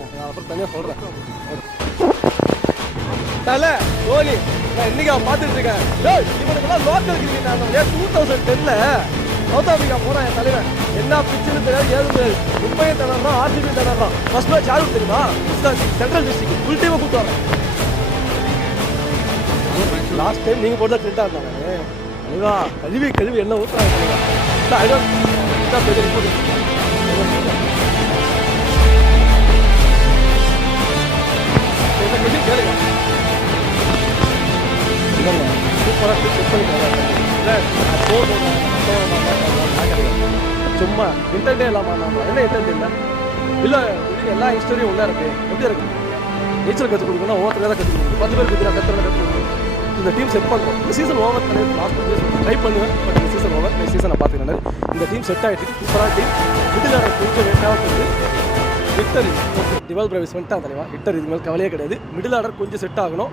நான் அப்புறம் தனியாக சொல்கிறேன். தலை கோலி நான் இன்னைக்கு அவன் பார்த்துட்டு இருக்கேன். இவனுக்கெல்லாம் லோக்கல் கிரிக்கெட் ஆனவங்க 2010ல் சவுத் ஆஃப்ரிக்கா போகிறான். என் தலைவன் என்ன பிச்சுன்னு தெரியாது, ஏதும் தெரியாது. மும்பையும் தடறான், ஆர்சிபியும் தடறான். ஃபர்ஸ்ட் மேட்ச் யாருக்கு தெரியுமா? சென்ட்ரல் டிஸ்ட்ரிக்ட் ஃபுல் டீமை கூப்பிட்டு வரேன். லாஸ்ட் டைம் நீங்கள் போட்டு தான் கிரிட்டாக இருந்தாங்க. அதுவா கழுவி என்ன ஊற்றுறாங்க கேளுங்க. சூப்பராக செக் சும்மா இன்டர்டே இல்லாமல் என்ன இன்டர்டெயின்ல இல்லை எல்லா ஹிஸ்டரியும் உள்ளே இருக்கு. எப்படி இருக்கு? நீச்சல் கற்றுக் கொடுக்கணும், ஒவ்வொருத்தர் தான் கற்றுக் கொடுக்கணும். 10 பேர் கற்றுக் கொடுக்கணும். இந்த டீம் செட் பண்ணுறோம். இந்த சீசன் ஓவர் பண்ணி லாஸ்ட் ட்ரை பண்ணுவேன். பட் இந்த சீசன் ஓவர், இந்த சீசனை பார்த்துக்கிறேன். இந்த டீம் செட் ஆகிட்டு சூப்பரான டீம். மிடில் ஆர்டர் கொஞ்சம் வேண்டாவது விக்டர் ஓகே டிவல் பிரவேஸ் வந்துட்டான் தலைவா. விக்டர் இது மேலே கவலையே கிடையாது. மிடில் ஆர்டர் கொஞ்சம் செட் ஆகணும்.